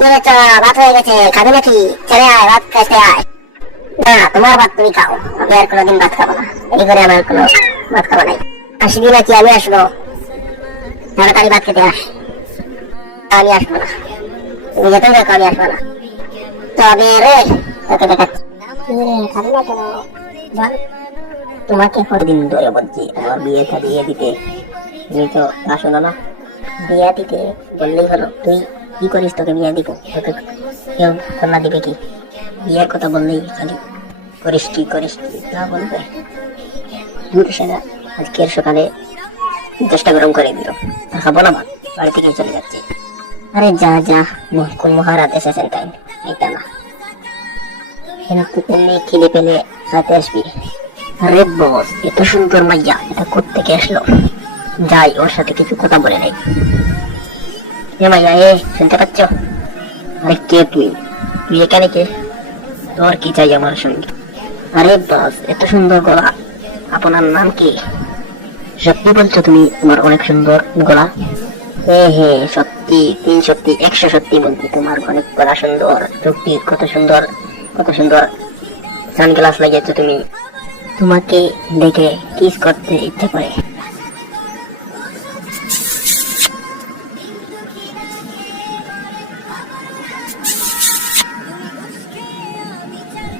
রে চলা, ভাত হয়ে গেছে, খাবি নাকি? চলে আয়, ভাত খাইতে আয়। না, তোমার ভাত তুমি খাও, আমি আর কোনোদিন ভাত খাবো না। এই করে আমার কোনো ভাত খাবো নাই। আসবি নাকি আমি আসবো? তাড়াতাড়ি ভাত খেতে আস। আমি আসবো না, তুমি যেতে দেখো, আমি আসবো না। তবে রে, তোকে দেখাচ্ছি। কি রে, খাবি না কেন? বল। তোমাকে কতদিন ধরে বলছি আমার বিয়েটা দিয়ে দিতে, তুমি তো আসো না। বিয়ে দিতে বললেই হলো, তুই কি করিস? তোকে বিয়ে দিব, তোকে কেউ কন্যা দিবে কি? বিয়ের কথা বললেই খালি করিস কি তা বলবে। সেটা আজকের সকালে চেষ্টা গরম করে দিল, আর খাবো না ভাত, বাড়ি থেকে চলে যাচ্ছে। আরে যা যা, কোন মহারাত এসেছেন তাই এটা না, কিন্তু এমনি খিদে পেলে রাতে আসবি। আরে বস, এত সুন্দর মাইয়া, এটা কোত্থেকে আসলো? যাই, ওর সাথে কিছু কথা বলে নেই। এ মাইয়া, এ শুনতে পাচ্ছ? আরে কে তুই? তুই এখানে কে? তোর কি চাই আমার সঙ্গে? আরে বস, এত সুন্দর গলা, আপনার নাম কি? সত্যি বলছো তুমি? তোমার অনেক সুন্দর গলা। হে সত্যি, 3 সত্যি 100 সত্যি বলছি, তোমার অনেক গলা সুন্দর। সত্যি কত সুন্দর, কত সুন্দর সানগ্লাস লাগিয়েছো তুমি। তোমাকে দেখে কিস করতে ইচ্ছে করে।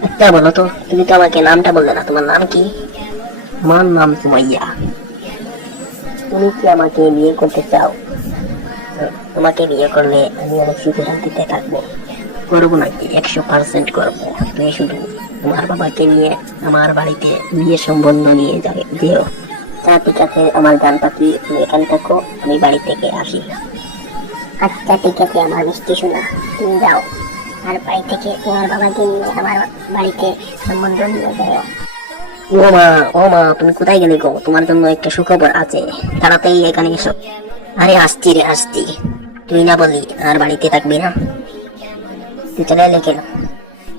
আচ্ছা বলো তো, তুমি তো আমাকে নামটা বললে না, তোমার নাম কি? আমার নাম সুমাইয়া। তুমি কি আমাকে বিয়ে করতে চাও? তোমাকে বিয়ে করলে আমি অনেক সুখে শান্তিতে থাকবো। করবো নাকি? 100% করবো। তুমি শুধু তোমার বাবাকে নিয়ে আমার বাড়িতে বিয়ে সম্বন্ধ নিয়ে যাবে যেও। আচ্ছা ঠিক আছে আমার জান পাখি, তুমি এখানে থাকো, আমি বাড়ি থেকে আসি। আচ্ছা ঠিক আছে আমার মিষ্টি সোনা, তুমি যাও, আর বাড়ি থেকে তোমার বাবাকে নিয়ে আমার বাড়িতে সম্বন্ধ নিয়ে যাও। ও মা, তুমি কোথায় গেলে গো? তোমার জন্য একটা সুখবর আছে, তাড়াতাড়ি এখানে এসো। আরে আসছি রে আসছি, তুই না বললি আর বাড়িতে থাকবি না? তুই চলে এলে কেন?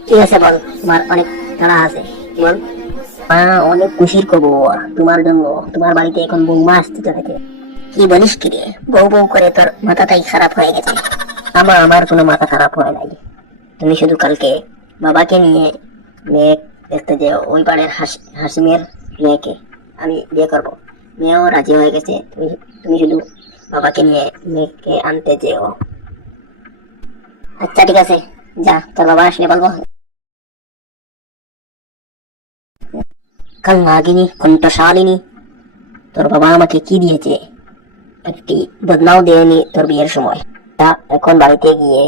ঠিক আছে বল, তোমার অনেক তাড়া আছে, বল। মা, অনেক খুশির খবর তোমার জন্য, তোমার বাড়িতে এখন বৌমা আসতে চলেছে। কি বলিস কি রে? বউ বউ করে তোর মাথাটাই খারাপ হয়ে গেছে। আমার কোনো মাথা খারাপ হয় নাই। তুমি শুধু কালকে বাবাকে নিয়ে মেয়ে দেখতে যে ওই পাড়ের হাসিমের মেয়েকে আমি বিয়ে করবো। মেয়েও রাজি হয়ে গেছে, তুমি তুমি শুধু বাবাকে নিয়ে মেয়েকে আনতে যেও। আচ্ছা ঠিক আছে, যা, তোর বাবা আসলে বলবো। কাল নাগিনী কণ্ঠশালিনী, তোর বাবা আমাকে কি দিয়েছে? একটি বদনাও দেয়নি তোর বিয়ের সময়। তা এখন বাড়িতে গিয়ে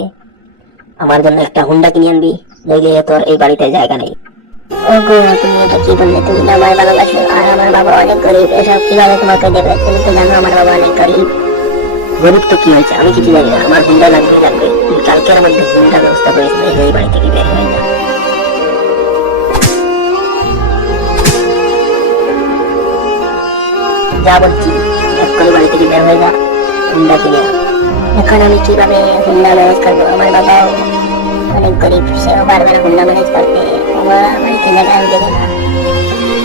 আমার জন্য একটা হুন্ডা কিনে আনবি, নইলে তোর এই বাড়িতে জায়গা নেই। ওগো, তুমি এটা কি বললে? তুমি না আমায় ভালোবাসো, আর আমার বাবা অনেক গরিব, এসব কিভাবে তোমাকে দেবে? তুমি তো জানো আমার বাবা অনেক গরিব। গরিব তো কি হয়েছে, আমি কিছু জানি না, আমার হুন্ডা লাগবে। তুই কালকের মধ্যে হুন্ডার ব্যবস্থা করিস, এই বাড়ি থেকে বের হয়ে যা। যা বলছি, এক্ষুনি বাড়ি থেকে বের হয়ে যা, হুন্ডা কিনে আন। এখন আমি কিভাবে হুন্ডা ম্যানেজ করবো? আমার বাবাও অনেক গরিব, সেও পারবে না হুন্ডা ম্যানেজ করতে। আমার বাড়িতে জায়গা দেবে না,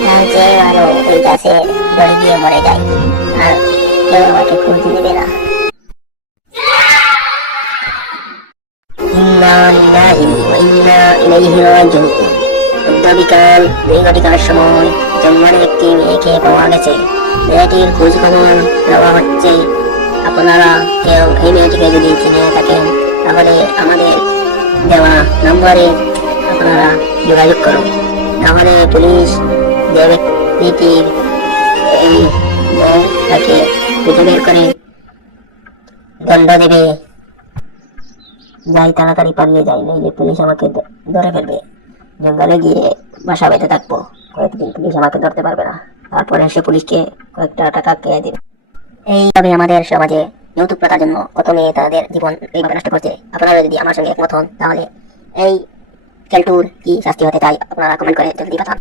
তার চেয়ে ভালো ওই গাছে দড়ি দিয়ে মরে যায়, আর কেউ আমাকে খোঁজ নেবে না। ইন্না লিল্লাহি ওয়া ইন্না ইলাইহি রাজিউন। বিকাল 2 ঘটিকার সময় জঙ্গলে একটি মেয়েকে পাওয়া গেছে। মেয়েটির খোঁজ খবর দেওয়া হচ্ছে। আপনারা কেউ এই মেয়েটিকে যদি চিনে থাকেন, তাহলে আমাদের দেওয়া নম্বরে আপনারা যোগাযোগ করুন। তাহলে পুলিশ যে ব্যক্তিটির এই বউ তাকে খুঁজে বের করে দণ্ড দেবে। যাই, তাড়াতাড়ি পালিয়ে যাই, নইলে পুলিশ আমাকে ধরে ফেলবে। জঙ্গলে গিয়ে বাসা বেঁধে থাকবো কয়েকদিন, পুলিশ আমাকে ধরতে পারবে না। তারপরে সে পুলিশকে কয়েকটা টাকা খেয়ে দিবে। এইভাবে আমাদের সমাজে যৌতুক প্রথার জন্য কত মেয়ে তাদের জীবন এইভাবে নষ্ট করছে। আপনারা যদি আমার সঙ্গে একমত হন, তাহলে এই কেলটুর কি শাস্তি হতে চাই আপনারা কমেন্ট করে জলদি পাঠান।